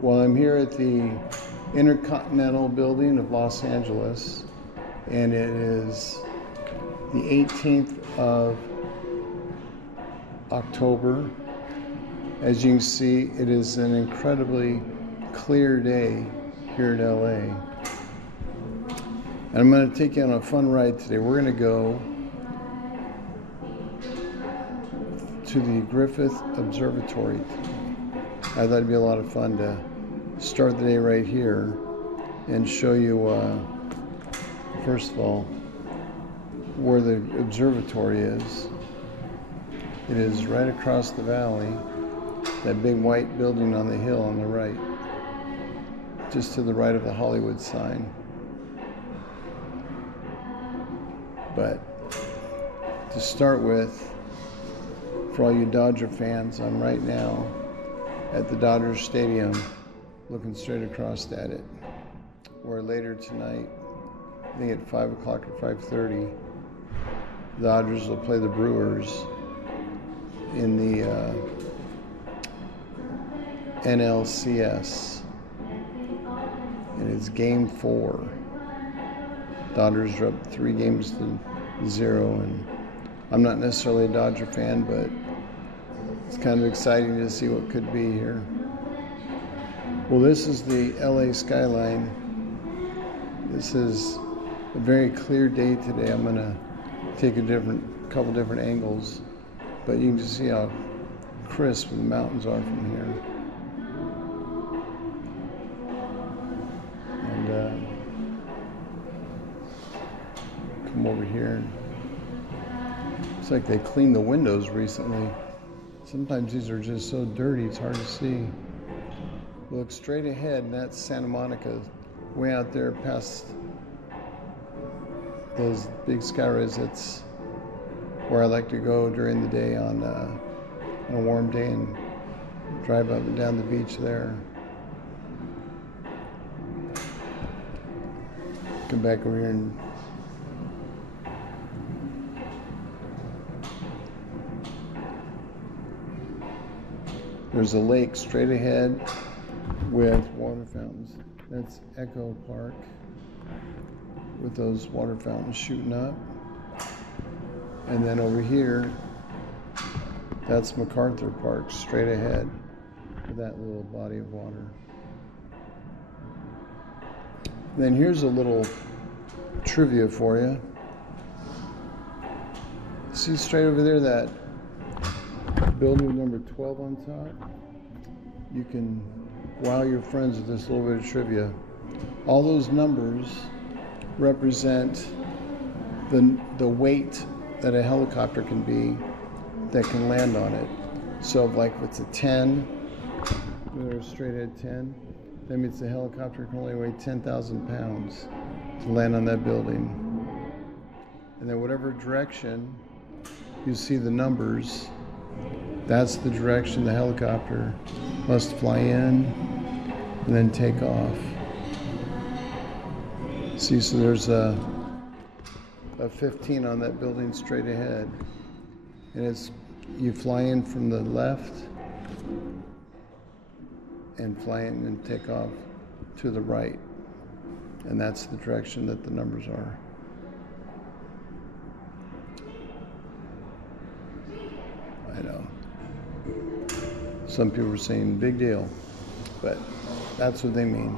Well, I'm here at the Intercontinental building of Los Angeles, and it is the 18th of October. As you can see, it is an incredibly clear day here at LA. And I'm going to take you on a fun ride today. We're going to go to the Griffith Observatory. I thought it'd be a lot of fun to start the day right here and show you, first of all, where the observatory is. It is right across the valley, that big white building on the hill on the right, just to the right of the Hollywood sign. But to start with, for all you Dodger fans, I'm right now at the Dodgers Stadium looking straight across at it. Where later tonight, I think at 5 o'clock or 5:30, the Dodgers will play the Brewers in the NLCS. And it's game 4. Dodgers are up 3-0, and I'm not necessarily a Dodger fan, but it's kind of exciting to see what could be here. Well, this is the LA skyline. This is a very clear day today. I'm gonna take a couple different angles, but you can just see how crisp the mountains are from here. And come over here. It's like they cleaned the windows recently. Sometimes these are just so dirty, it's hard to see. Look straight ahead, and that's Santa Monica, way out there past those big skyrays. That's where I like to go during the day on a warm day and drive up and down the beach there. Come back over here and there's a lake straight ahead with water fountains. That's Echo Park with those water fountains shooting up. And then over here, that's MacArthur Park straight ahead with that little body of water. And then here's a little trivia for you. See straight over there that building with number 12 on top? You can wow your friends with this little bit of trivia. All those numbers represent the weight that a helicopter can be that can land on it. So like if it's a 10, or straight ahead 10, that means the helicopter can only weigh 10,000 pounds to land on that building. And then whatever direction you see the numbers, that's the direction the helicopter must fly in and then take off. See, so there's a 15 on that building straight ahead. And you fly in from the left and fly in and take off to the right. And that's the direction that the numbers are. I know. Some people are saying big deal, but that's what they mean.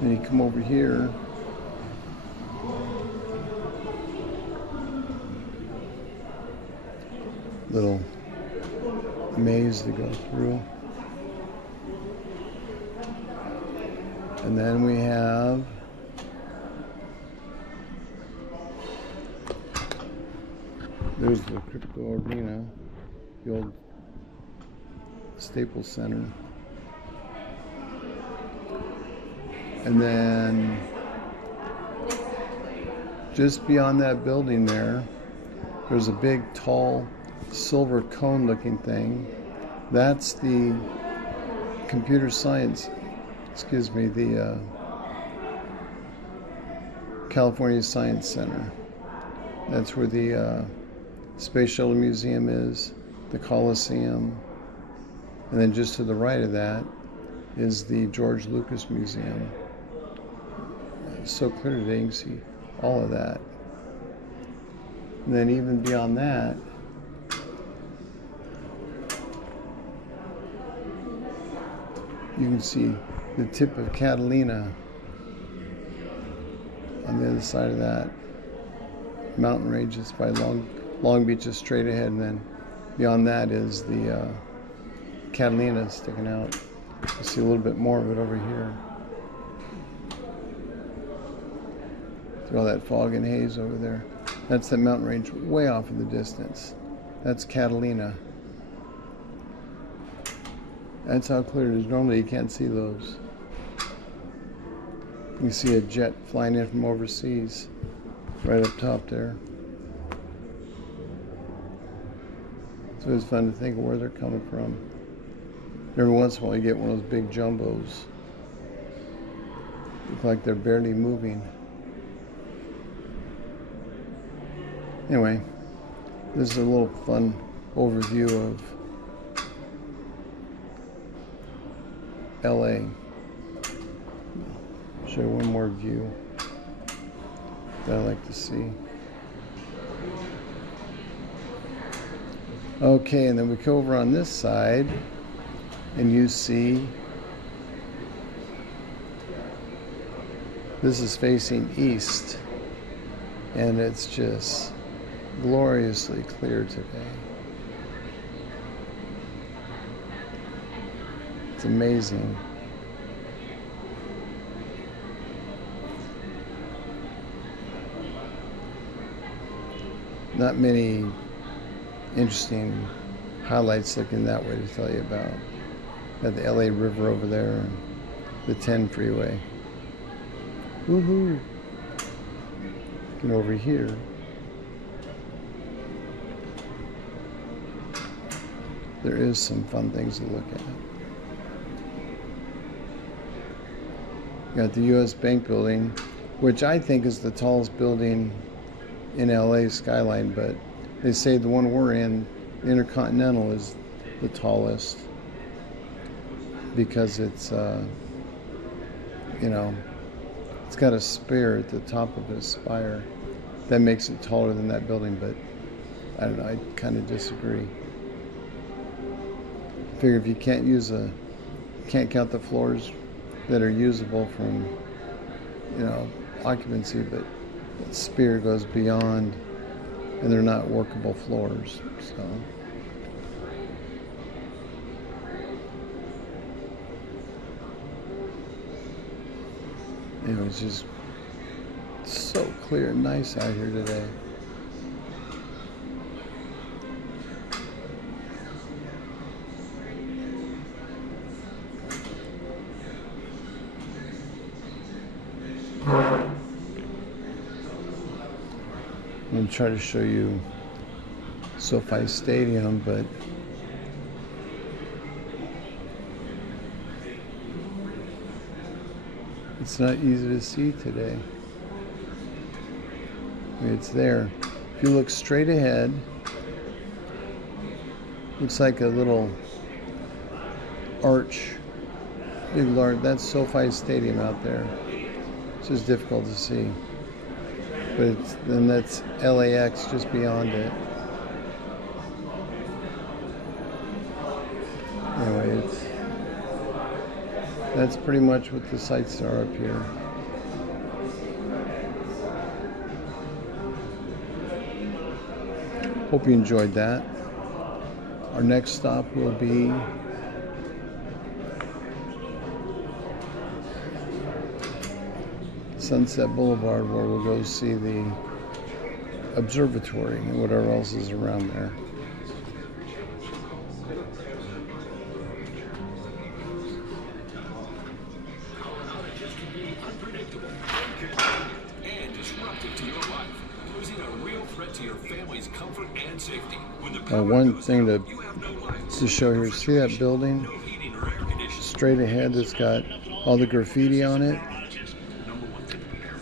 And you come over here, little maze to go through. And then we have there's the Crypto Arena, the old Staples Center. And then just beyond that building there's a big tall silver cone looking thing. That's the computer science, the California Science Center. That's where the Space Shuttle Museum is, the Coliseum, and then just to the right of that is the George Lucas Museum. It's so clear today, you can see all of that. And then even beyond that, you can see the tip of Catalina on the other side of that mountain range. It's by Long Beach is straight ahead, and then beyond that is the Catalina sticking out. You see a little bit more of it over here. See all that fog and haze over there. That's the mountain range way off in the distance. That's Catalina. That's how clear it is. Normally you can't see those. You see a jet flying in from overseas right up top there. So it's fun to think of where they're coming from. Every once in a while you get one of those big jumbos. Look like they're barely moving. Anyway, this is a little fun overview of LA. Show you one more view that I like to see. Okay, and then we go over on this side and you see this is facing east, and it's just gloriously clear today. It's amazing. Not many interesting highlights looking that way to tell you about. Got the LA River over there and the 10 freeway. Woohoo! Looking over here. There is some fun things to look at. Got the U.S. Bank building, which I think is the tallest building in LA skyline, but they say the one we're in, the Intercontinental, is the tallest because it's, you know, it's got a spire at the top of the spire. That makes it taller than that building, but I don't know, I kind of disagree. I figure if you can't count the floors that are usable from, you know, occupancy, but the spire goes beyond, and they're not workable floors, so. It was just so clear and nice out here today. I'm going to try to show you SoFi Stadium, but it's not easy to see today. I mean, it's there. If you look straight ahead, looks like a little arch, big large. That's SoFi Stadium out there. It's just difficult to see. But then that's LAX just beyond it. Anyway, that's pretty much what the sights are up here. Hope you enjoyed that. Our next stop will be Sunset Boulevard, where we'll go see the observatory and whatever else is around there. One thing to show here, see that building straight ahead that's got all the graffiti on it?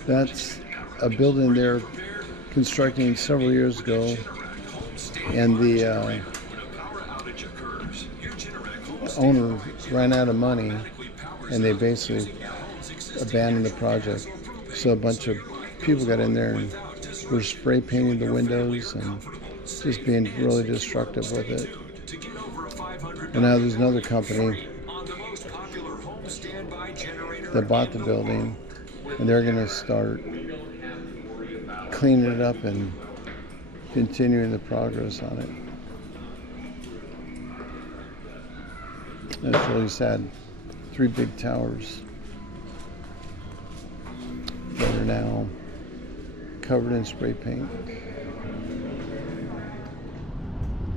That's a building they're constructing several years ago, and the owner ran out of money and they basically abandoned the project. So a bunch of people got in there and were spray painting the windows and just being really destructive with it. And now there's another company that bought the building, and they're going to start cleaning it up and continuing the progress on it. That's really sad. 3 big towers that are now covered in spray paint.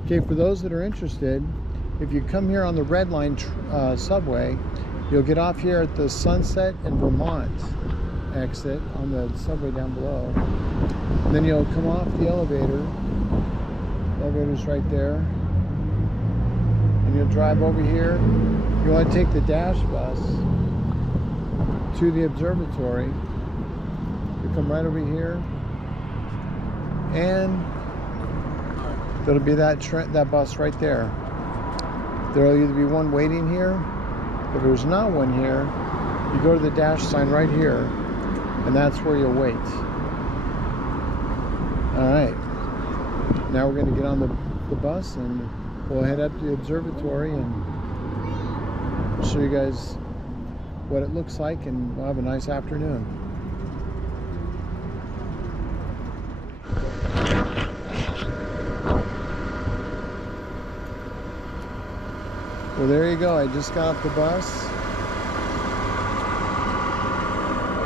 Okay, for those that are interested, if you come here on the Red Line subway, you'll get off here at the Sunset and Vermont exit on the subway down below. And then you'll come off the elevator. The elevator's right there. And you'll drive over here. You want to take the dash bus to the observatory. You come right over here, and there'll be that bus right there. There'll either be one waiting here. If there's not one here, you go to the dash sign right here, and that's where you'll wait. All right. Now we're going to get on the bus, and we'll head up to the observatory and show you guys what it looks like, and we'll have a nice afternoon. Well, there you go. I just got off the bus.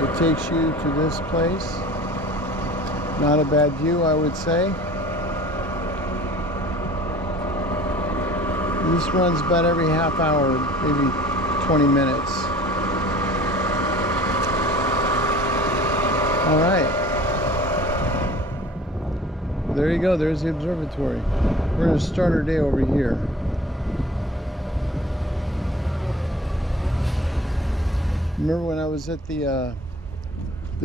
It takes you to this place. Not a bad view, I would say. This runs about every half hour, maybe 20 minutes. All right. There you go. There's the observatory. We're going to start our day over here. Remember when I was at the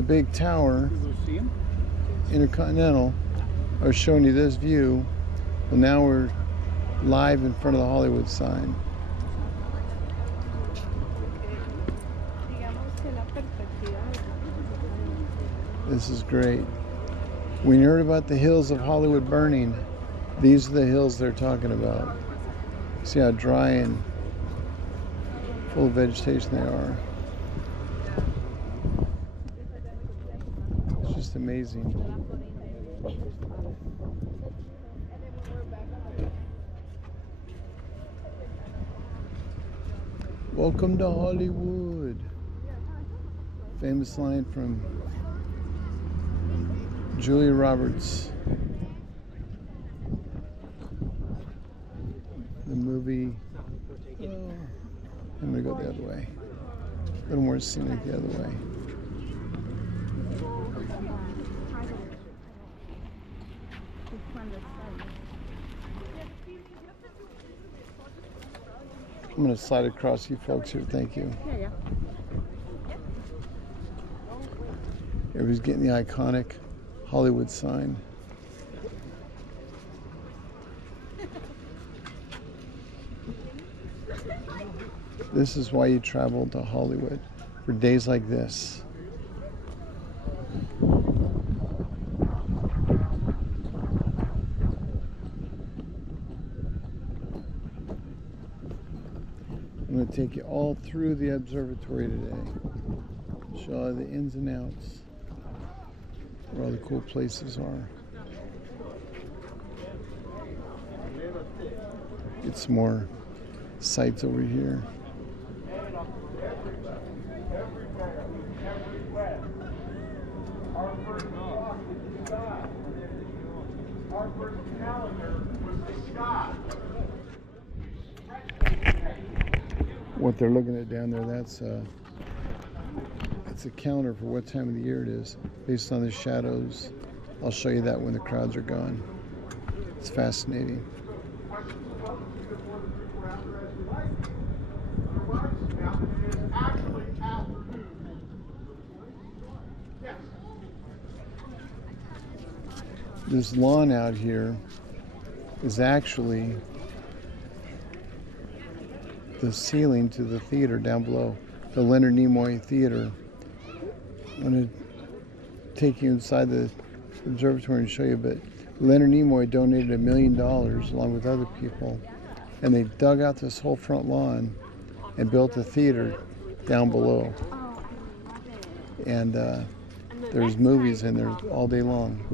big tower, Intercontinental, I was showing you this view. Well, now we're live in front of the Hollywood sign. This is great. When you heard about the hills of Hollywood burning, these are the hills they're talking about. See how dry and full of vegetation they are. It's just amazing. Welcome to Hollywood. Famous line from Julia Roberts. The movie. I'm gonna go the other way. A little more scenic the other way. I'm going to slide across you folks here. Thank you. Yeah. Everybody's getting the iconic Hollywood sign. This is why you travel to Hollywood, for days like this. I'm going to take you all through the observatory today. Show you the ins and outs, where all the cool places are. Get some more sights over here. What they're looking at down there, that's a counter for what time of the year it is, based on the shadows. I'll show you that when the crowds are gone. It's fascinating. This lawn out here is actually the ceiling to the theater down below. the Leonard Nimoy Theater. I'm going to take you inside the observatory and show you, but Leonard Nimoy donated $1 million along with other people, and they dug out this whole front lawn and built a theater down below. And there's movies in there all day long.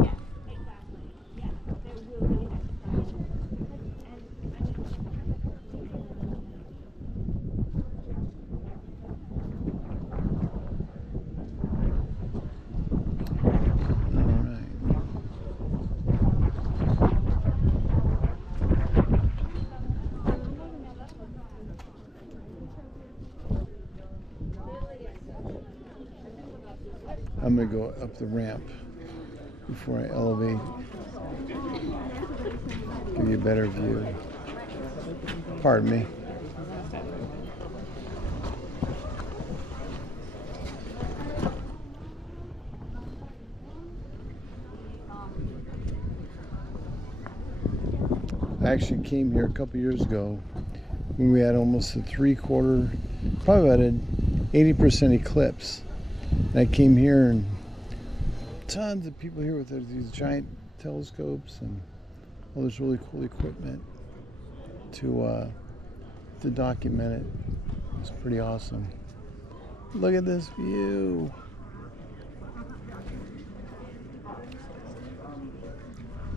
I'm going to go up the ramp before I elevate. Give you a better view. Pardon me. I actually came here a couple years ago when we had almost a probably about an 80% eclipse. And I came here and tons of people here with these giant telescopes and all this really cool equipment to document it. It's pretty awesome. Look at this view.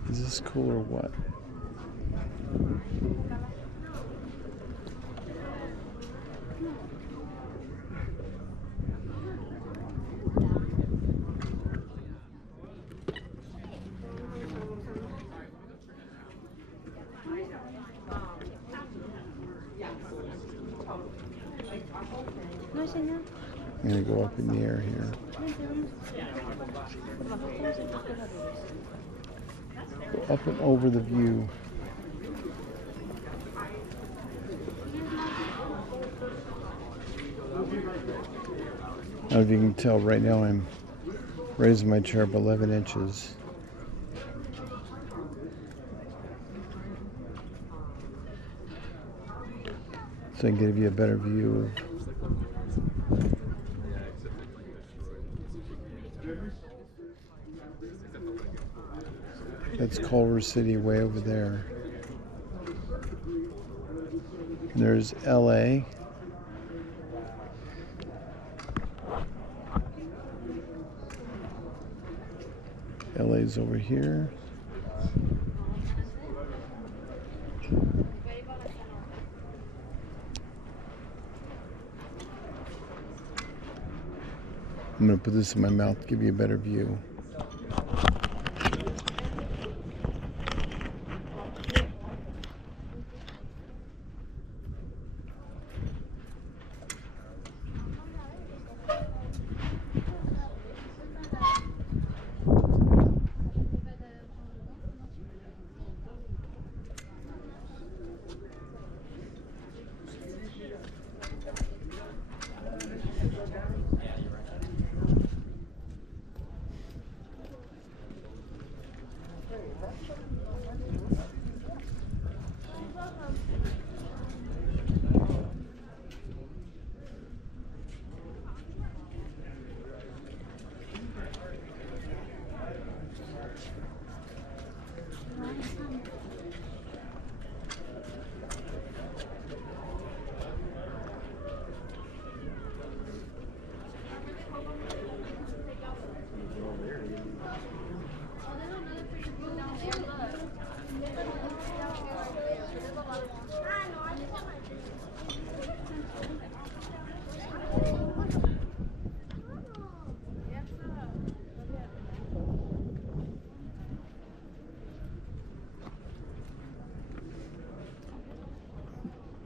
Is this cool or what? I'm going to go up in the air here. Go up and over the view. I don't know if you can tell, right now I'm raising my chair up 11 inches. So I can give you a better view of that's Culver City way over there. And there's LA. LA's over here. I'm going to put this in my mouth to give you a better view.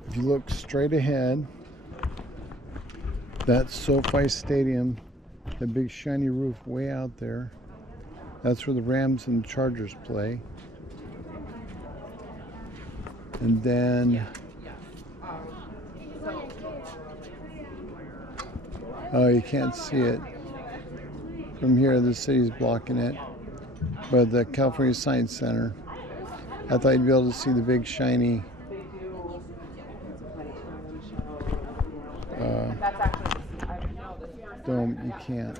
If you look straight ahead, that's SoFi Stadium, the big shiny roof way out there. That's where the Rams and the Chargers play. And then, oh, you can't see it from here. The city's blocking it. But the California Science Center, I thought you'd be able to see the big shiny. That's actually dome, you can't.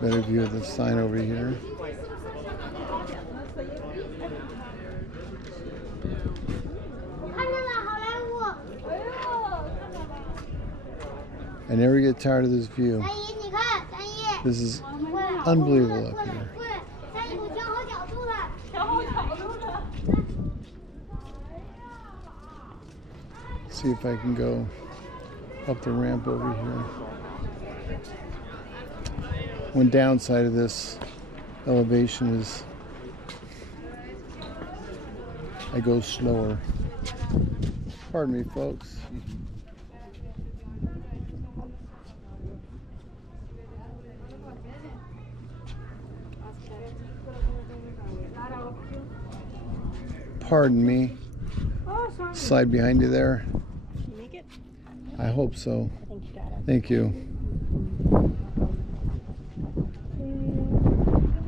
Better view of the sign over here. I never get tired of this view. This is unbelievable up here. See if I can go up the ramp over here. One downside of this elevation is I go slower. Pardon me, folks. Pardon me. Slide behind you there. Can you make it? I hope so. Thank you, Dada. Thank you.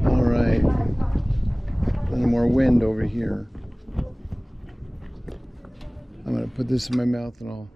All right. A little more wind over here. I'm going to put this in my mouth and I'll.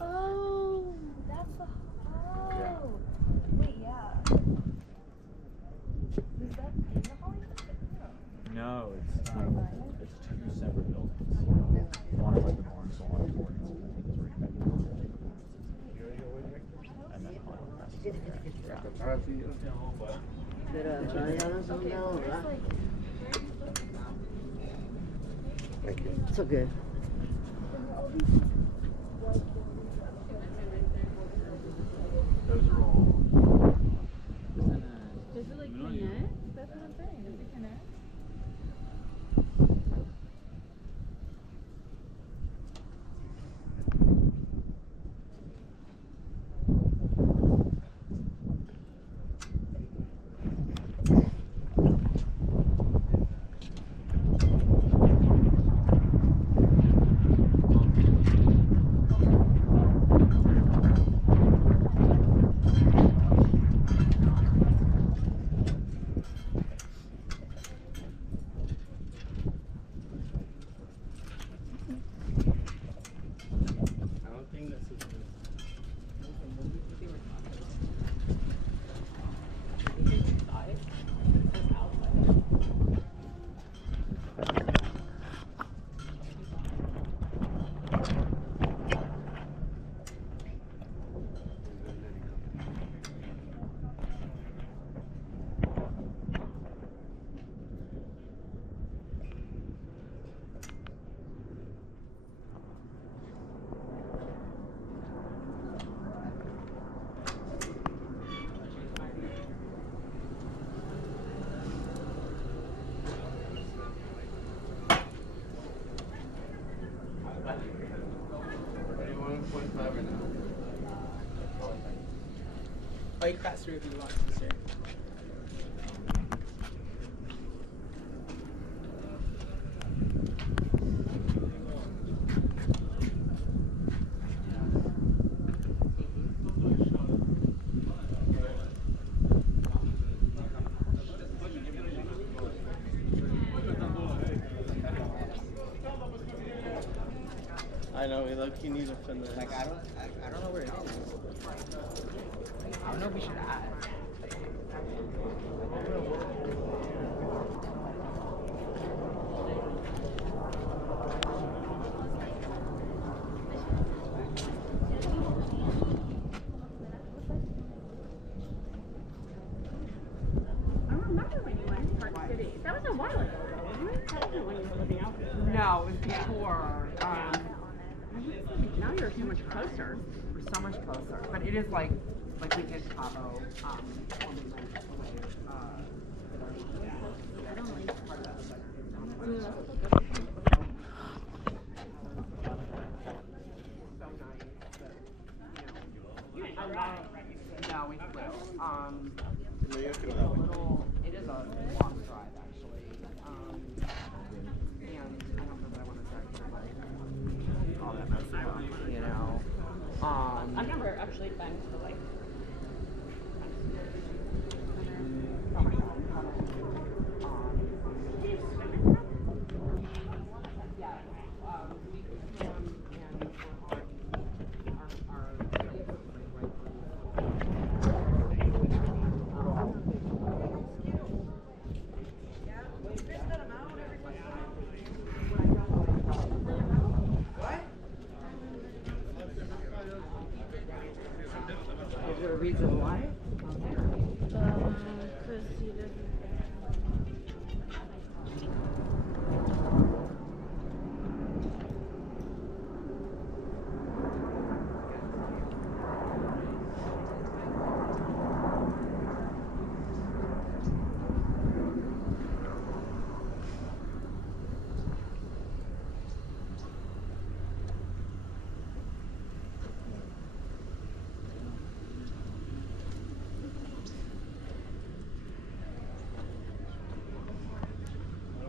Oh, that's the. Oh, wait, yeah. Is that in the Hollywood? No, it's two separate buildings. One is like the Barnes Salon and one is right back and then Hollywood Press. Thank you. It's okay. Those are all. Does it like connect? That's what I'm saying. Does it connect? Oh, you can pass through if you want to, sir. I know, we look, you need to fin this. Like I don't know where it is. I don't know if we should add. we're so much closer. We're so much closer. But it is like we did Cabo, when we went away. I don't like part of that was like, so nice. But, you know, I love, no, we flew. It's a little, it is a long drive actually. And I don't know that I want to drive through like all that messy stuff, you know. I've never actually been to like. Oh my god. Yeah. We swim and we're on our Is there a reason why? Because he doesn't.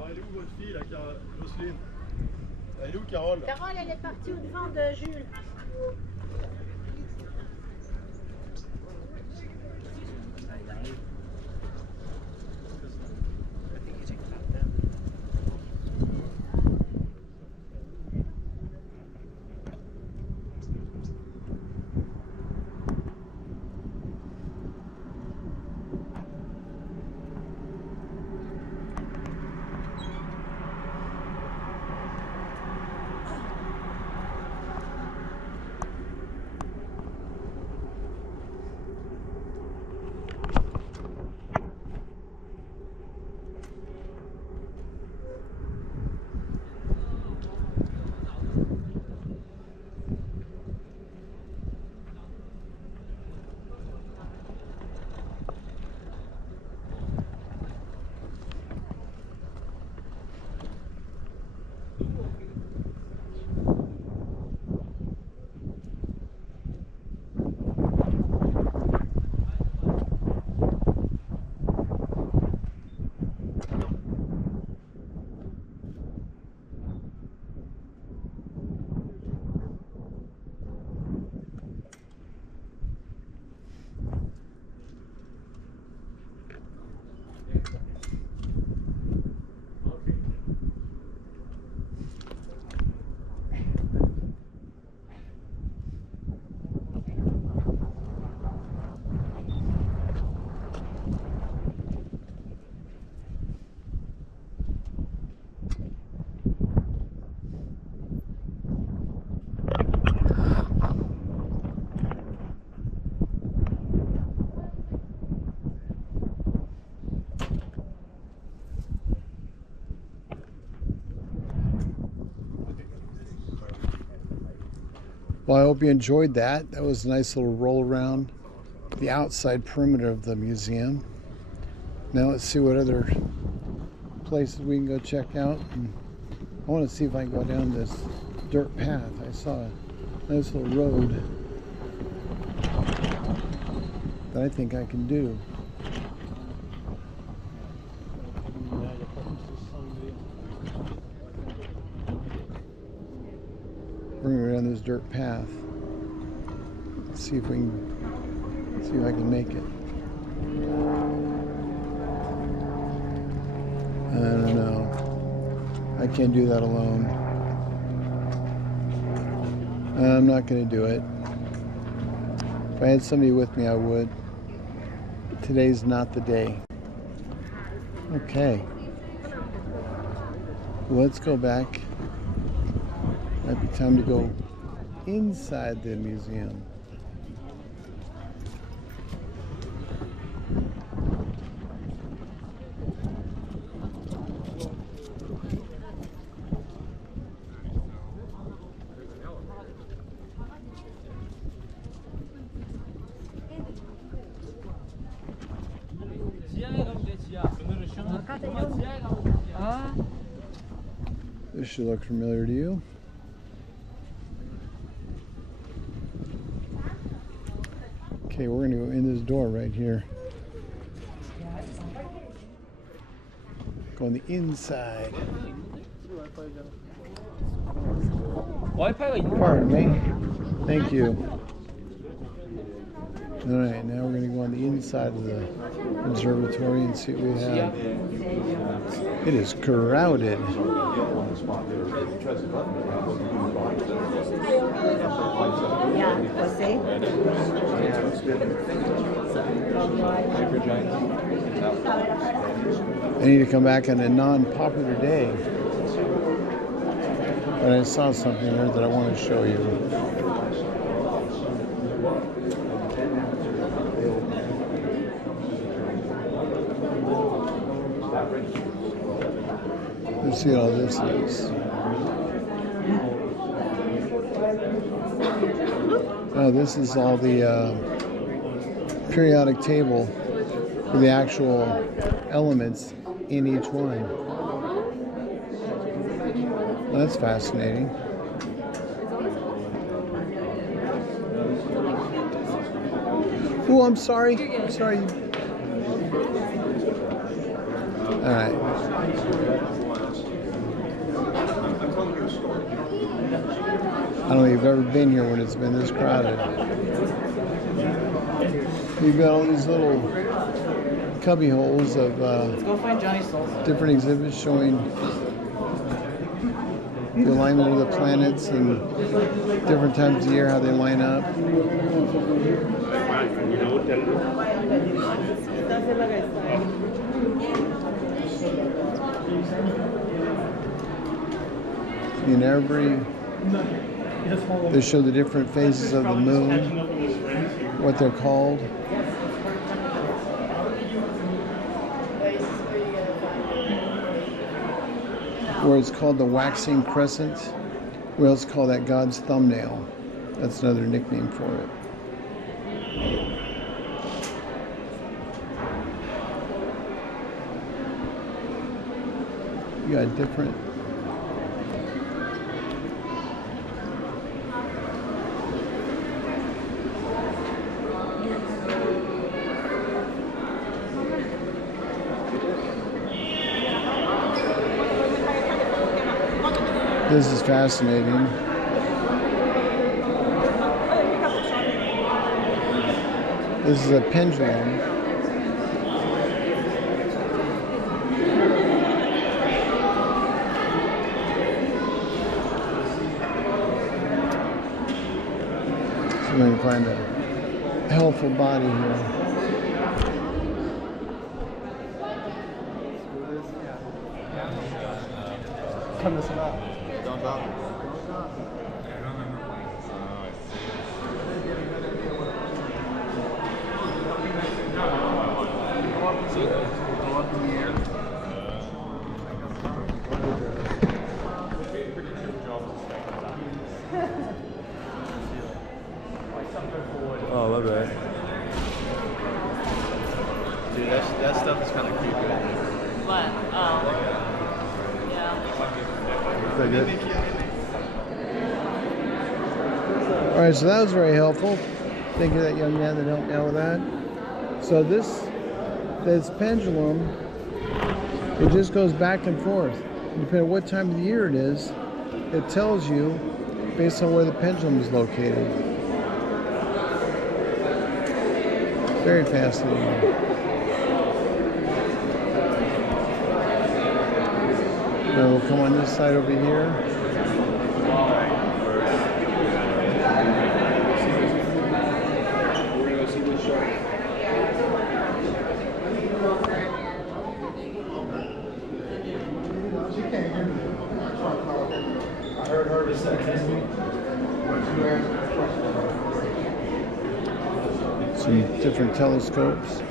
Elle est où votre fille, la Jocelyne? Elle est où Carole? Carole, elle est partie au devant de Jules. Well, I hope you enjoyed that. That was a nice little roll around the outside perimeter of the museum. Now let's see what other places we can go check out. And I want to see if I can go down this dirt path. I saw a nice little road that I think I can do. We're going to go down this dirt path. Let's see if we can, see if I can make it. I don't know. I can't do that alone. I'm not going to do it. If I had somebody with me, I would. But today's not the day. Okay. Let's go back. Might be time to go inside the museum. This should look familiar to you. Okay, we're gonna go in this door right here. Go on the inside. Pardon me. Thank you. All right, now we're gonna go on the inside of the observatory and see what we have. It is crowded. I need to come back on a non-popular day. But I saw something there that I want to show you. Let's see what all this is. Oh, this is all the periodic table for the actual elements in each one. Well, that's fascinating. Oh, I'm sorry. I'm sorry. All right. I don't know if you've ever been here when it's been this crowded. You've got all these little cubby holes of different exhibits showing the alignment of the planets and different times of the year, how they line up. In every, they show the different phases of the moon, what they're called. Where it's called the waxing crescent. We also call that God's thumbnail. That's another nickname for it. You got different. This is fascinating. This is a pendulum. So we can find a helpful body here. Kan det sådär? Oh, love that. Dude, that stuff is kind of creepy. What? Oh. Yeah. Is that good? All right, so that was very helpful. Thank you to that young man that helped me out with that. So this pendulum, it just goes back and forth. Depending on what time of the year it is, it tells you based on where the pendulum is located. Very fascinating. Now we'll come on this side over here. Some different telescopes.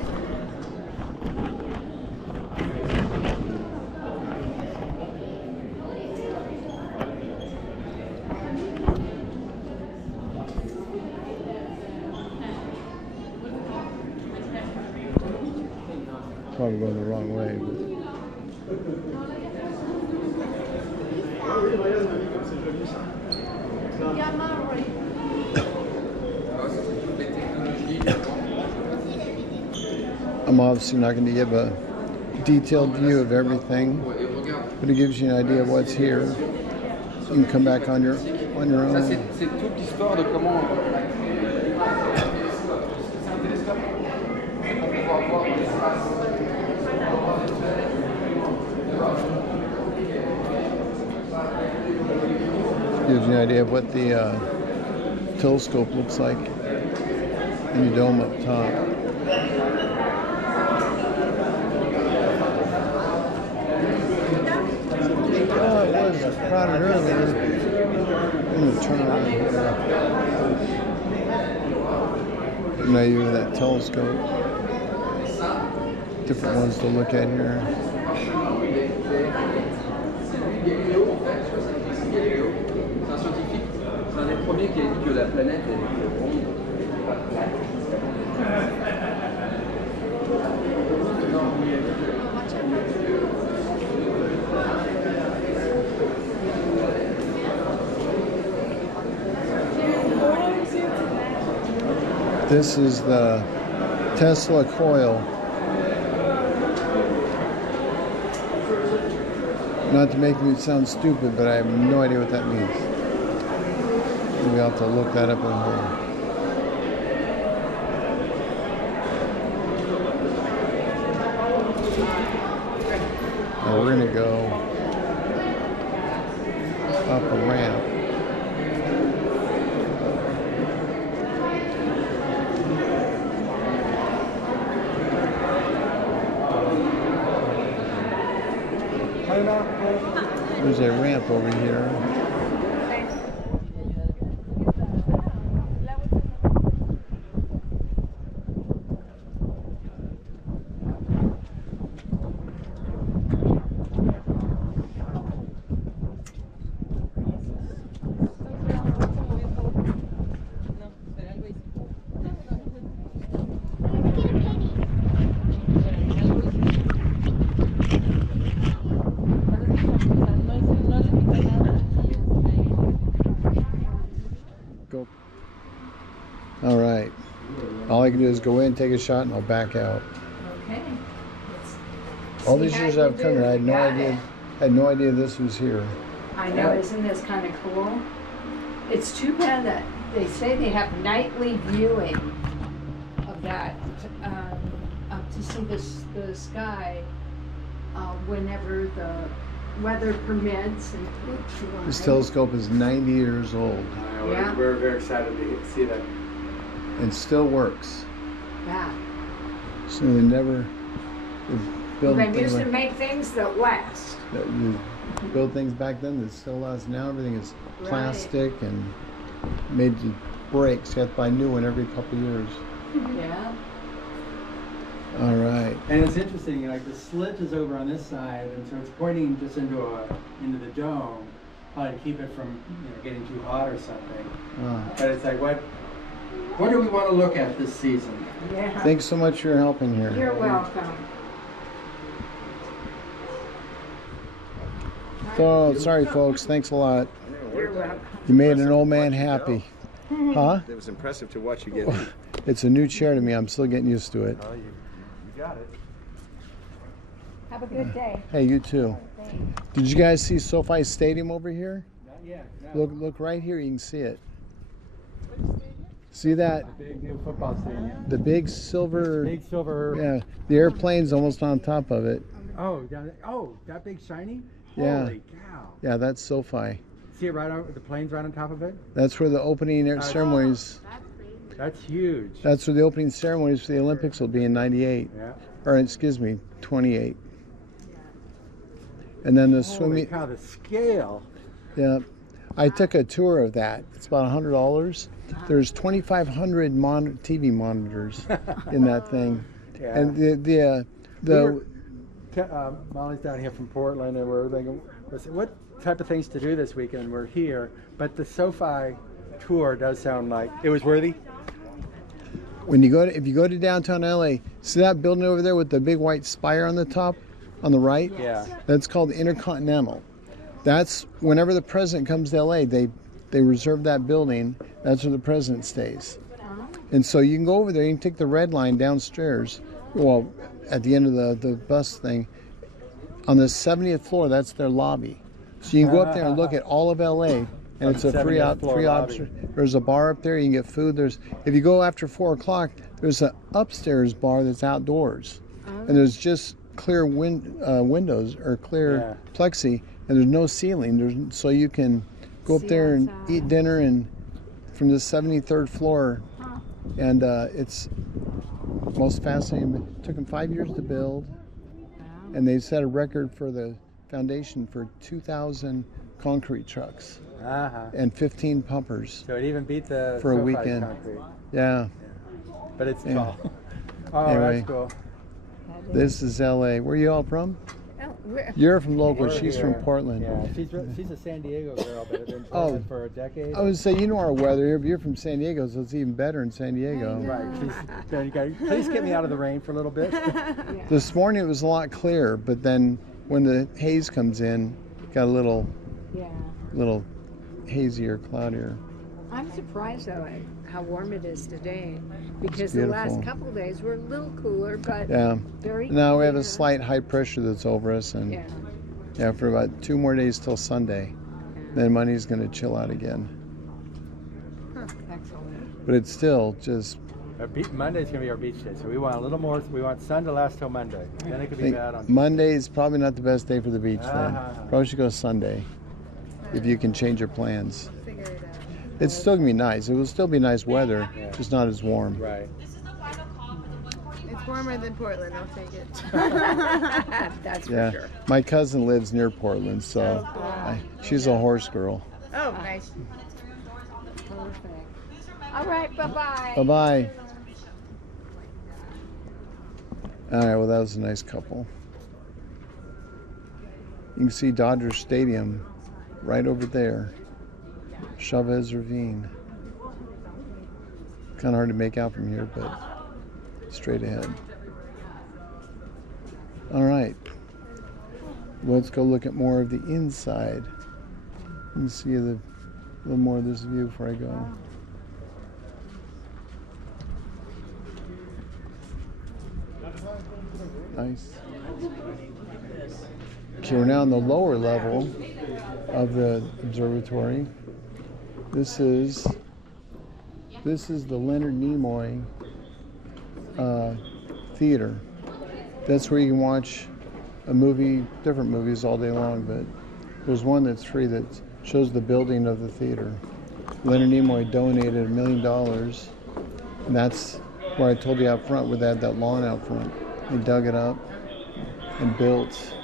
Probably going the wrong way. But les mariages de vie comme c'est joli ça. I'm obviously not going to give a detailed view of everything, but it gives you an idea of what's here. You can come back on your own. Ça, c'est toute l'histoire de comment. Gives you an idea of what the telescope looks like in the dome up top. Oh, it was crowded earlier. I'm going to turn around here. Now you have that telescope. Different ones to look at here. C'est un scientifique, c'est un des premiers qui a dit que la planète est ronde. This is the Tesla coil. Not to make me sound stupid, but I have no idea what that means. Maybe I'll have to look that up at home. Now we're going to go up a ramp. There's a ramp over here. Go. All right. All I can do is go in, take a shot, and I'll back out. Okay. All these years I've come here, I had no idea this was here. I know, isn't this kind of cool? It's too bad that they say they have nightly viewing of that to see the sky whenever the weather permits. And This telescope is 90 years old. Yeah. We're very excited to see that. and still works. Yeah. So they never build They things used to like, make things that last. you build things back then that still last. Now everything is plastic and made to break. So you have to buy a new one every couple of years. Yeah. All right. And it's interesting, like the slit is over on this side, and so it's pointing just into the dome, probably to keep it from getting too hot or something. But it's like, what do we want to look at this season? Yeah. Thanks so much for your help in here. You're welcome. So sorry, folks. Thanks a lot. You're welcome. You made an old man happy. Huh? It was impressive to watch you get it. It's a new chair to me. I'm still getting used to it. Oh, you got it. Have a good day. Hey, you too. Did you guys see SoFi Stadium over here? Not yet. No. Look right here. You can see it. See that? The big new football stadium. The big silver. Big silver. Yeah, the airplane's almost on top of it. Oh, that big shiny? Yeah. Holy cow. Yeah, that's SoFi. See it right over, the plane's right on top of it? That's where the opening ceremonies. That's huge. That's where the opening ceremonies for the Olympics will be in '98. Yeah. Or excuse me, 28. And then the Holy swimming. cow, the scale. Yeah, I took a tour of that. It's about $100. There's 2,500 TV monitors in that thing, Yeah. and Molly's down here from Portland, and we're thinking, what type of things to do this weekend? We're here, but the SoFi tour does sound like it was worthy. when you go to, if you go to downtown LA, see that building over there with the big white spire on the top, on the right? Yeah. That's called Intercontinental. That's whenever the president comes to LA, they reserve that building. That's where the president stays. And so you can go over there, you can take the red line downstairs. Well, at the end of the bus thing, on the 70th floor, that's their lobby. So you can go up there and look at all of LA, and it's a free option. There's a bar up there, you can get food. If you go after 4 o'clock, there's an upstairs bar that's outdoors. And there's just clear windows or clear plexi, and there's no ceiling. So you can go up there and eat dinner and from the 73rd floor. And it's most fascinating. It took them 5 years to build, and they set a record for the foundation for 2,000 concrete trucks and 15 pumpers. So it even beat the for a weekend. Concrete. Yeah. But it's tall. Oh, anyway, that's cool. This is LA. Where are you all from? You're from local. She's from Portland. Yeah, she's a San Diego girl, but been in Portland for a decade. I would say you know our weather here. But you're from San Diego, so it's even better in San Diego. Right. Please get me out of the rain for a little bit. This morning it was a lot clearer, but then when the haze comes in, it got a little hazier, cloudier. I'm surprised though at how warm it is today, because the last couple of days were a little cooler, but very now we have a slight high pressure that's over us, and for about 2 more days till Sunday, then Monday's going to chill out again. Excellent. But it's still just Monday's going to be our beach day, so we want a little more. We want sun to last till Monday. Then it could be bad on Monday is probably not the best day for the beach. Then probably should go Sunday if you can change your plans. Figure it out. It's still gonna be nice. It will still be nice weather, just not as warm. Right. It's warmer than Portland, I'll take it. That's for sure. My cousin lives near Portland, so she's a horse girl. Oh, nice. Perfect. All right, bye-bye. Bye-bye. All right, well, that was a nice couple. You can see Dodger Stadium right over there. Chavez Ravine. Kind of hard to make out from here, but straight ahead. All right. Let's go look at more of the inside. You can see a little more of this view before I go. Nice. Okay, we're now on the lower level of the observatory. This is the Leonard Nimoy theater. That's where you can watch a movie, different movies all day long, but there's one that's free that shows the building of the theater. Leonard Nimoy donated $1 million, and that's where I told you out front where they had that lawn out front. They dug it up and built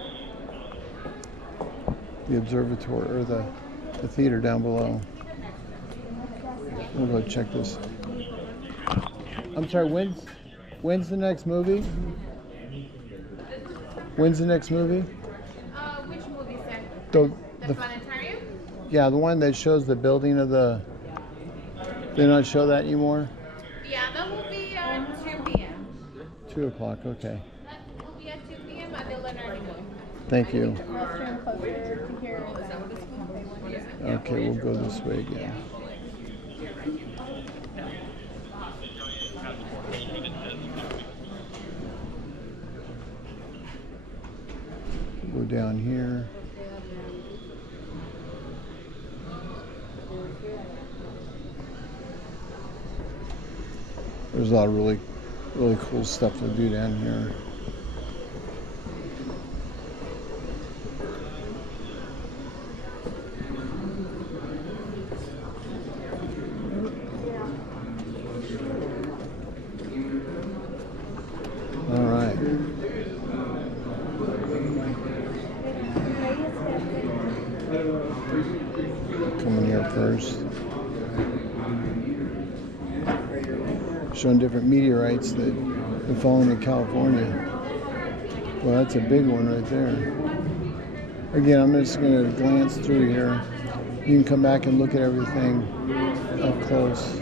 the observatory, or the theater down below. We'll go check this. I'm sorry, when's the next movie? When's the next movie? Which movie, sir? The planetarium? Yeah, the one that shows the building of the... They don't show that anymore? Yeah, that will be 2 p.m. 2 o'clock, okay. That will be at 2 p.m. at the Leonard Nimoy. Thank you. Closer to here. Okay, we'll go this way again. Go down here. There's a lot of really cool stuff to do down here. All right. Coming here first. Showing different meteorites that have fallen in California. Well, that's a big one right there. Again, I'm just going to glance through here. You can come back and look at everything up close.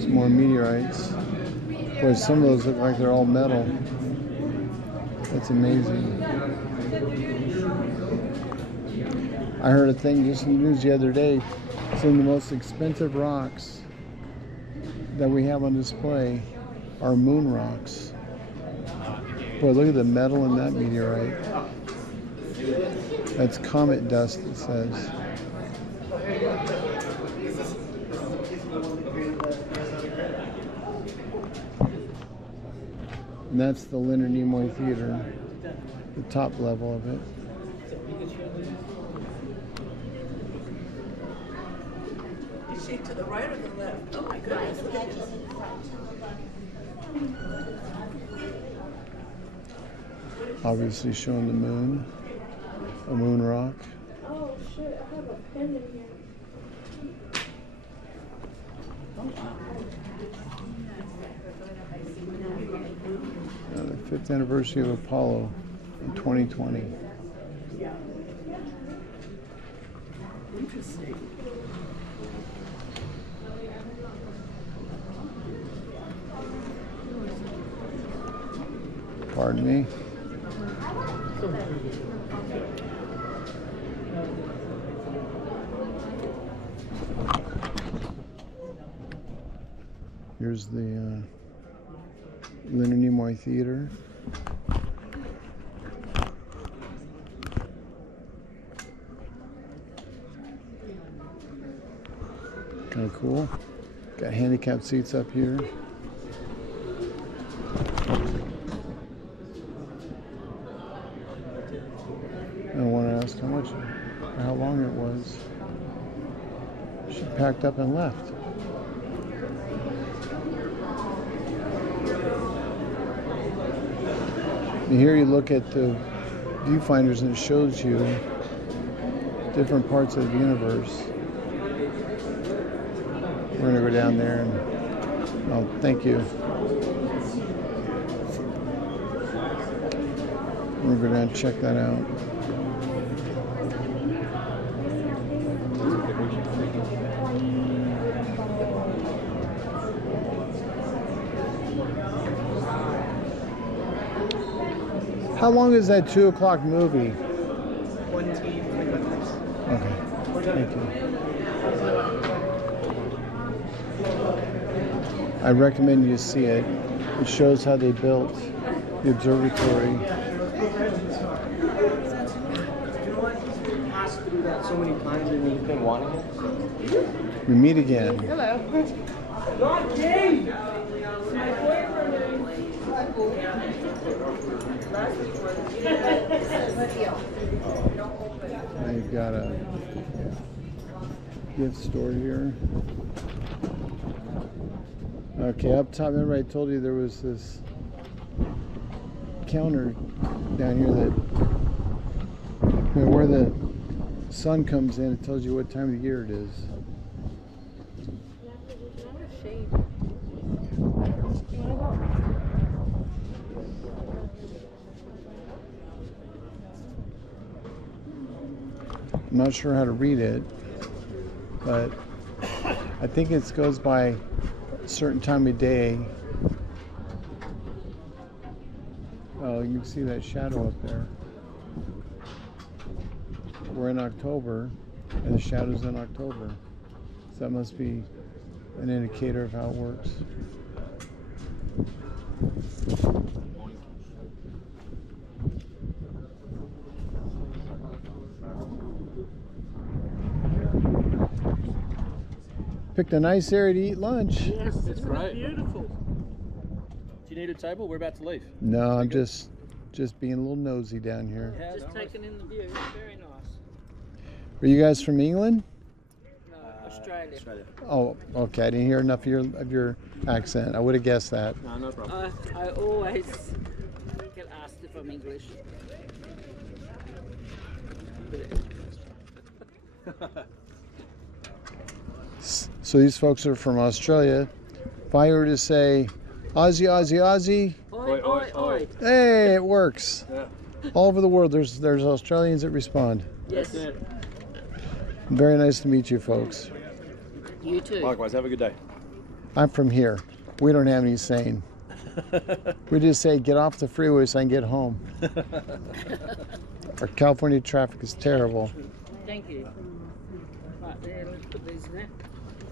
Some more meteorites. Boy, some of those look like they're all metal. That's amazing. I heard a thing just in the news the other day. Some of the most expensive rocks that we have on display are moon rocks. Boy, look at the metal in that meteorite. That's comet dust, it says. And that's the Leonard Nimoy Theater, the top level of it. Is she to the right or the left? Oh my goodness. Obviously showing the moon, a moon rock. Oh shit, I have a pen in here. The 5th anniversary of Apollo in 2020. Interesting. Pardon me. Here's the Leonard Nimoy Theater. Kind of cool. Got handicapped seats up here. I want to ask how much, or how long it was. She packed up and left. And here you look at the viewfinders and it shows you different parts of the universe. We're going to go down there and, oh, thank you. We're going to go down and check that out. How long is that 2 o'clock movie? 20 minutes. Okay, thank you. I recommend you see it. It shows how they built the observatory. You know what? You've passed through that so many times and you've been wanting it. We meet again. Hello. God dang! Now you've got a gift store here. Okay, up top, remember I told you there was this counter down here that, where the sun comes in, it tells you what time of the year it is. I'm not sure how to read it, but I think it goes by a certain time of day. Oh, you can see that shadow up there. We're in October, and the shadow's in October. So that must be an indicator of how it works. Picked a nice area to eat lunch. Yes, it's right. beautiful. Do you need a table? We're about to leave. No, I'm just being a little nosy down here. Yeah, Just taking in the view. Very nice. Are you guys from England? No, Australia. Oh, okay. I didn't hear enough of your accent. I would have guessed that. No, no problem. I always get asked if I'm English. So these folks are from Australia. If I were to say, Aussie, Aussie, Aussie, Oi, oi, oi. hey, it works. Yeah. All over the world, there's Australians that respond. Yes. That's it. Very nice to meet you folks. You too. Likewise, have a good day. I'm from here. We don't have any saying. We just say, get off the freeway so I can get home. Our California traffic is terrible. Thank you. Right there, let's put these in there.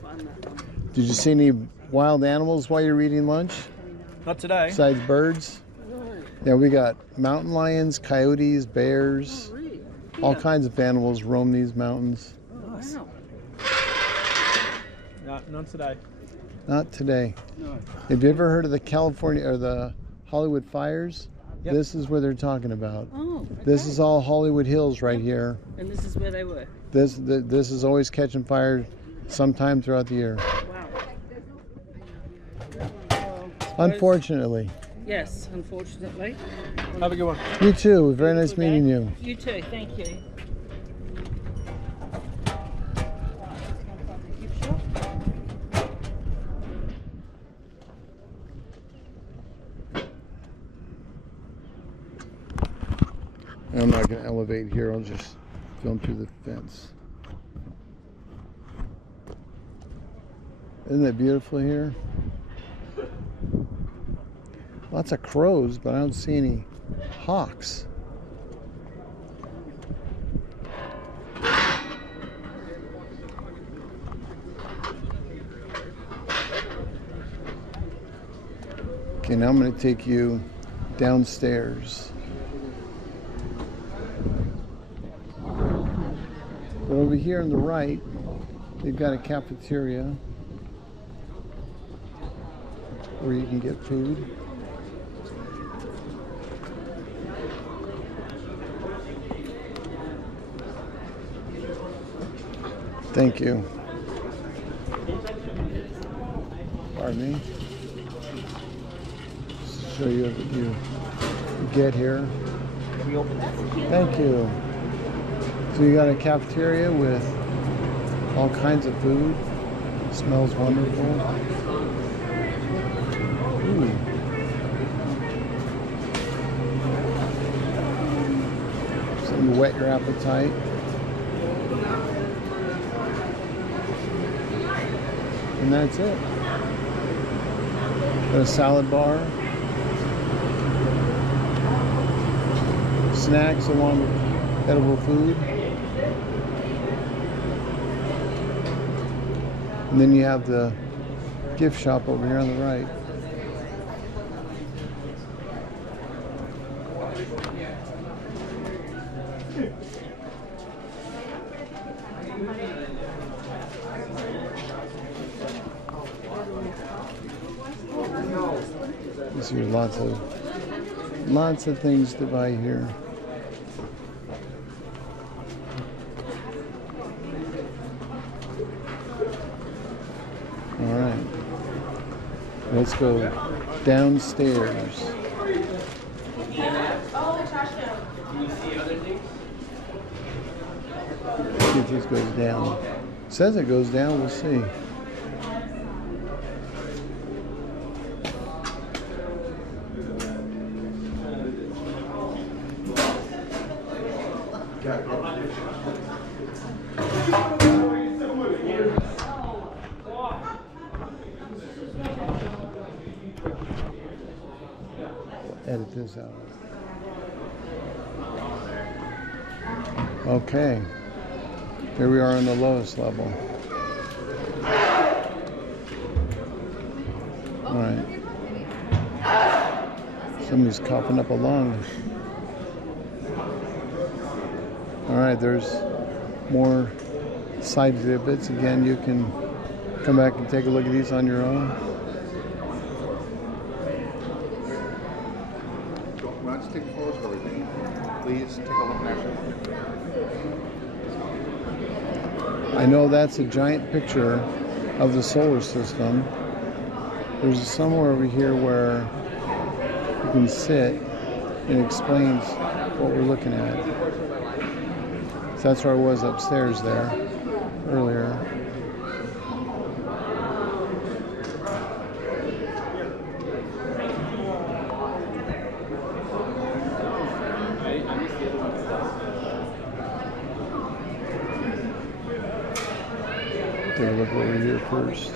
Find that one. Did you see any wild animals while you're eating lunch? Not today. Besides birds? Yeah, we got mountain lions, coyotes, bears, all kinds of animals roam these mountains. Nice. No, none today. Not today. No. Have you ever heard of the California or the Hollywood fires? Yep. This is where they're talking about. Oh, okay. This is all Hollywood Hills right here. And this is where they were. This is always catching fire sometime throughout the year. Wow. Well, Unfortunately. yes, unfortunately. Have a good one. You too. Very nice meeting you. You too, thank you. I'm not going to elevate here. I'll just film through the fence. Isn't it beautiful here? Lots of crows, but I don't see any hawks. Okay, now I'm going to take you downstairs. But over here on the right, they've got a cafeteria where you can get food. Thank you. Pardon me. Just show you what you get here. Thank you. So you got a cafeteria with all kinds of food. Smells wonderful. Ooh. Something to whet your appetite. And that's it. Got a salad bar. Snacks along with edible food. And then you have the gift shop over here on the right. You see lots of things to buy here. All right, let's go downstairs. See if this goes down. It says it goes down, we'll see. Edit this out. Okay, here we are on the lowest level. All right, somebody's coughing up a lung. All right, there's more side exhibits. Again, you can come back and take a look at these on your own. Let's take photos of everything. Please take a look at it. I know that's a giant picture of the solar system. There's somewhere over here where you can sit and it explains what we're looking at. So that's where I was upstairs there earlier. Take a look over here first.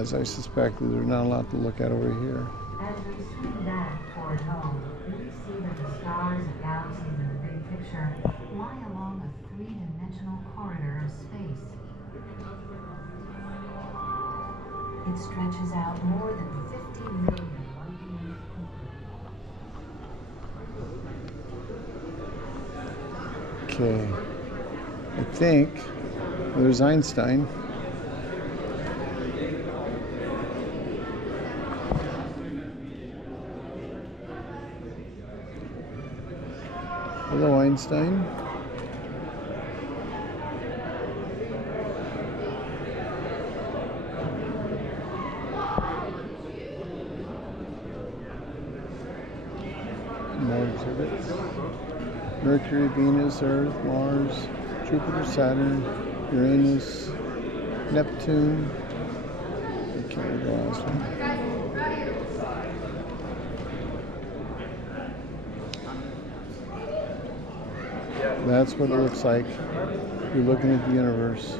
as I suspected, there's not a lot to look at over here. As we swing back toward home, we see that the stars and galaxies in the big picture lie along a three-dimensional corridor of space. It stretches out more than 50 million light-years. Okay, I think there's Einstein. Hello, Einstein. More exhibits. Mercury, Venus, Earth, Mars, Jupiter, Saturn, Uranus, Neptune. Okay, the last one. That's what it looks like. You're looking at the universe.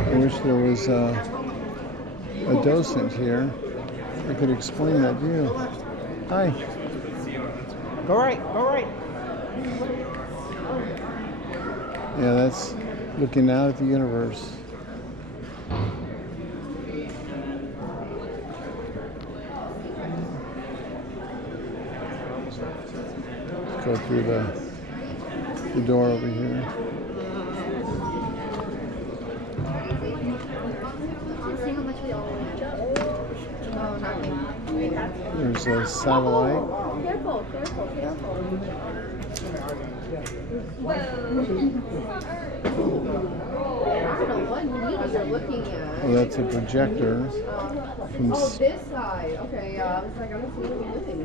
I wish there was a docent here that could explain that view. Hi. Go right, go right. Yeah, that's looking out at the universe. Let's go through the door over here. There's a satellite. Careful, careful, careful. I don't know what needles are looking at. Well, that's a projector. From Oh, this side. Okay, yeah. I was like, I don't see anything.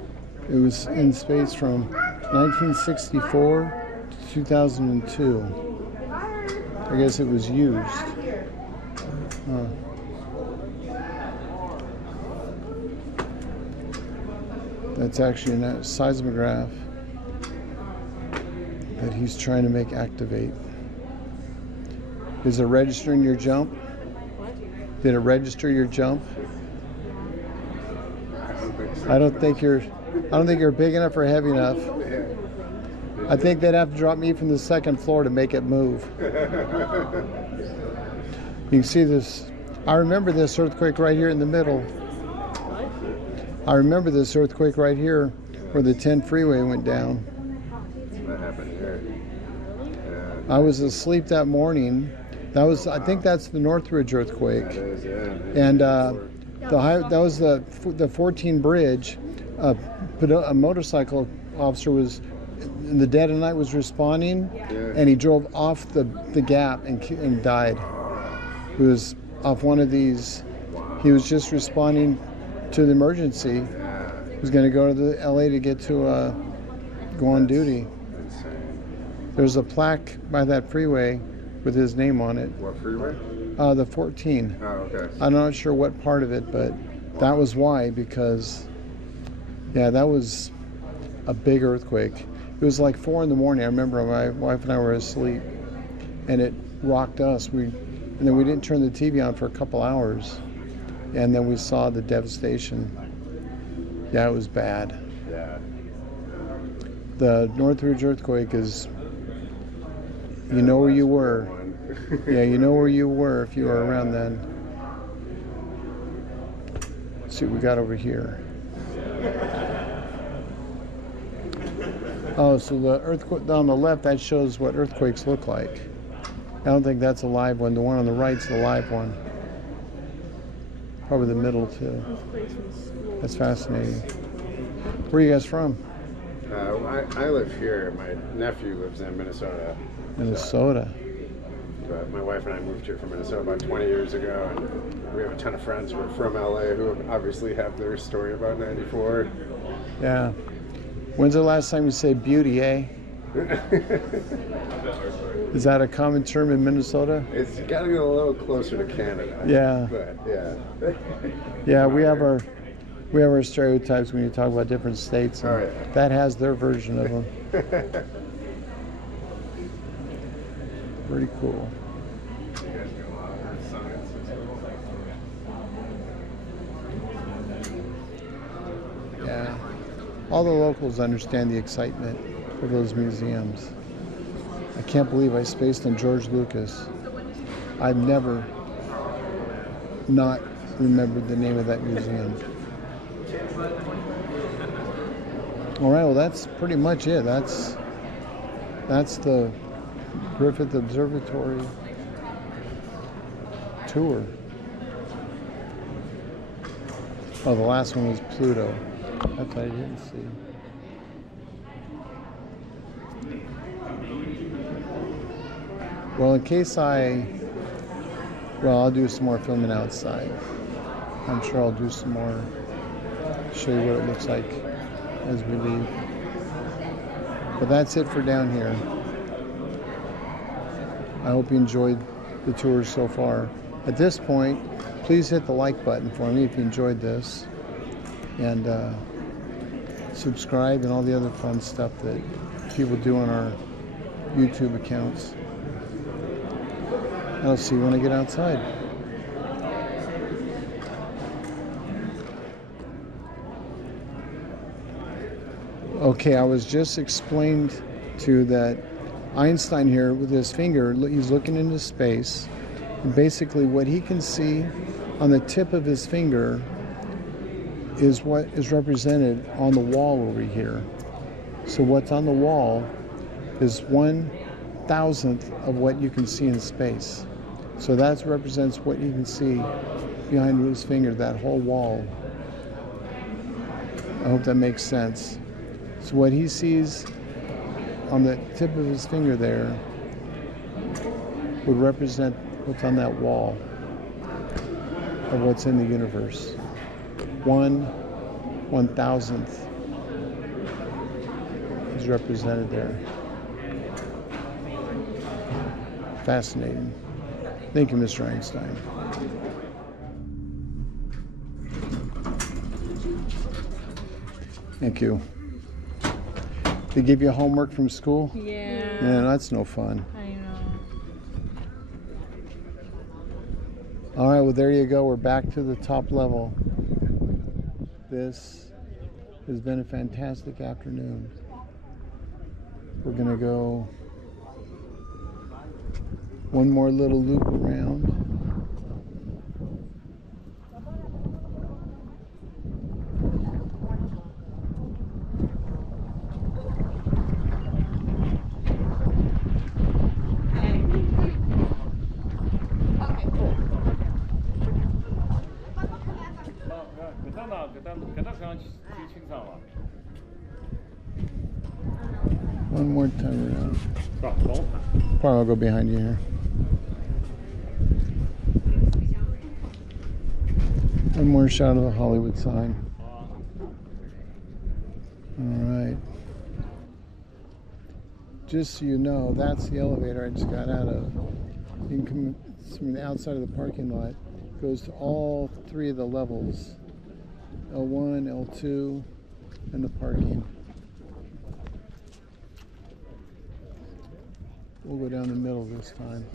It was in space from 1964 to 2002. I guess it was used. That's actually a seismograph that he's trying to make activate. Is it registering your jump? Did it register your jump? I don't think you're big enough or heavy enough. I think they'd have to drop me from the second floor to make it move. You can see this. I remember this earthquake right here in the middle. I remember this earthquake right here where the 10 freeway went down. What happened here? I was asleep that morning. That was, I think that's the Northridge earthquake. That is, yeah. And that was the 14 bridge. A motorcycle officer was in the dead of night was responding, and he drove off the gap and died. He was off one of these. He was just responding to the emergency. He was going to go to the LA to get to go on duty. There's a plaque by that freeway with his name on it. What freeway? The 14. Oh, okay. I'm not sure what part of it, but that was why, because, yeah, that was a big earthquake. It was like 4 in the morning. I remember my wife and I were asleep, and it rocked us. And then we didn't turn the TV on for a couple hours, and then we saw the devastation. Yeah, it was bad. Yeah. The Northridge earthquake is, you know where you were. Yeah, you know where you were if you were around then. Let's see what we got over here. Oh, so the earthquake on the left, that shows what earthquakes look like. I don't think that's a live one. The one on the right's the live one. Probably the middle too. That's fascinating. Where are you guys from? I live here. My nephew lives in Minnesota. Minnesota. But my wife and I moved here from Minnesota about 20 years ago, and we have a ton of friends who are from LA who obviously have their story about '94. Yeah. When's the last time you say beauty, eh? Is that a common term in Minnesota? It's got to get a little closer to Canada. Yeah. But yeah. Yeah, we have our stereotypes when you talk about different states. And that has their version of them. Pretty cool. Yeah. All the locals understand the excitement of those museums. I can't believe I spaced on George Lucas. I've never not remembered the name of that museum. All right, well, that's pretty much it. That's the Griffith Observatory tour. Oh, the last one was Pluto. That's what I didn't see. Well, in case I'll do some more filming outside. I'm sure I'll do some more, show you what it looks like as we leave. But that's it for down here. I hope you enjoyed the tour so far. At this point, please hit the like button for me if you enjoyed this. And subscribe and all the other fun stuff that people do on our YouTube accounts. I'll see you when I get outside. Okay, I was just explained to that Einstein here with his finger, he's looking into space. And basically what he can see on the tip of his finger is what is represented on the wall over here. So what's on the wall is 1/1000th of what you can see in space. So that represents what you can see behind his finger, that whole wall. I hope that makes sense. So what he sees on the tip of his finger there would represent what's on that wall of what's in the universe. 1/1000th is represented there. Fascinating. Thank you, Mr. Einstein. Thank you. They give you homework from school? Yeah. Yeah, that's no fun. I know. All right, well, there you go. We're back to the top level. This has been a fantastic afternoon. We're going to go one more little loop around. One more time around. Probably I'll go behind you here. One more shot of the Hollywood sign. All right. Just so you know, that's the elevator I just got out of. You can come from the outside of the parking lot. It goes to all three of the levels. L1, L2, and the parking. We'll go down the middle this time.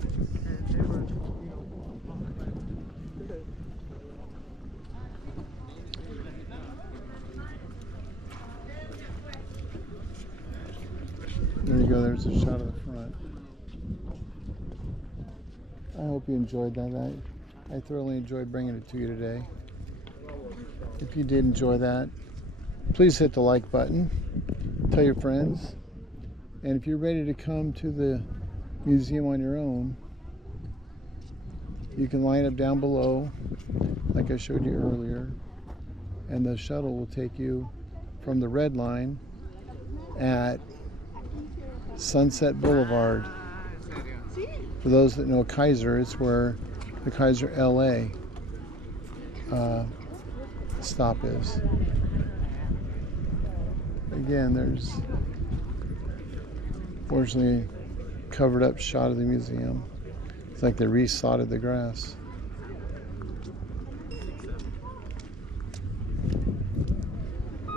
There you go, there's a shot of the front. I hope you enjoyed that. I thoroughly enjoyed bringing it to you today. If you did enjoy that, please hit the like button, tell your friends, and if you're ready to come to the museum on your own, you can line up down below, like I showed you earlier, and the shuttle will take you from the red line at Sunset Boulevard. For those that know Kaiser, it's where the Kaiser LA stop is. Fortunately, covered up shot of the museum. It's like they resodded the grass.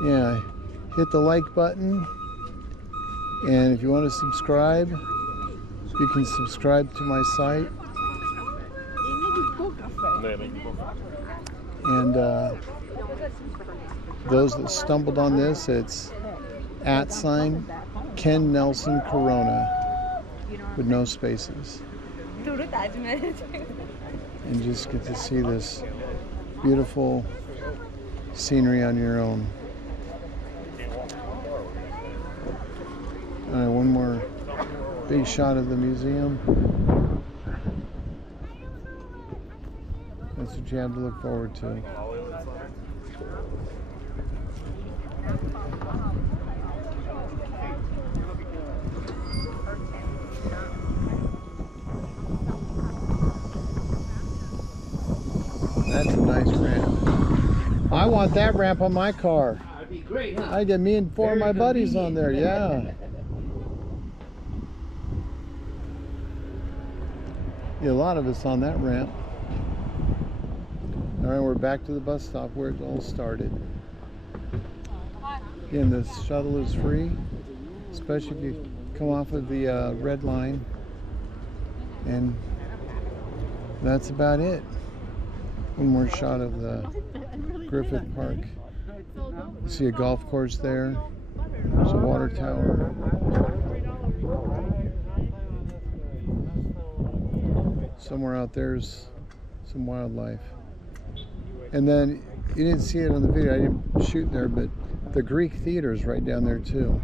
Yeah, hit the like button, and if you want to subscribe, you can subscribe to my site. And those that stumbled on this, it's @ Ken Nelson Corona with no spaces. And just get to see this beautiful scenery on your own. All right, one more big shot of the museum. That's what you have to look forward to. That's a nice ramp. I want that ramp on my car. That'd be great, huh? I get me and four of my buddies on there, yeah. Yeah, a lot of us on that ramp. All right, we're back to the bus stop where it all started. Again, the shuttle is free, especially if you come off of the red line. And that's about it. One more shot of the Griffith Park. See a golf course there. There's a water tower. Somewhere out there's some wildlife. And then, you didn't see it on the video, I didn't shoot there, but the Greek theater is right down there too.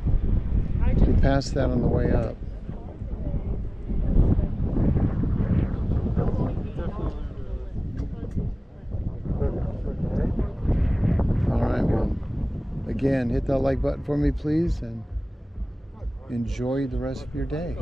We passed that on the way up. Alright, well, again, hit that like button for me, please, and enjoy the rest of your day.